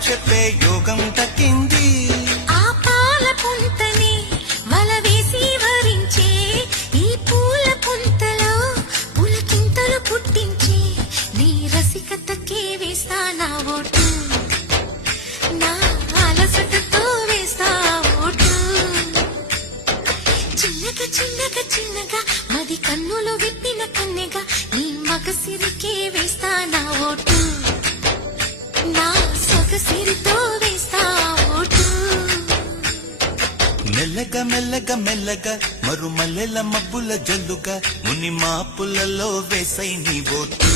చెప్పే యోగం దక్కింది. ఆ పాల పుంతని వల వేసి వరించే ఈ పూల పుంతలో పులకింతలు పుట్టించే నీ రసికతకే వేస్తా నా ఓటు, నా అలసటతో వేస్తా ఓటు. చిన్నగా చిన్నగా చిన్నగా మది కన్నులు విప్పిన కన్నెగా నీ మగసిరికే వేస్తా నా ఓటు, నా సొగసిరితో వేస్తా ఓటు. మెల్లగా మెల్లగా మెల్లగా మరుమల్లెల మబ్బుల జల్లుగా ముని మాపులలో వేసై నీ ఓటు.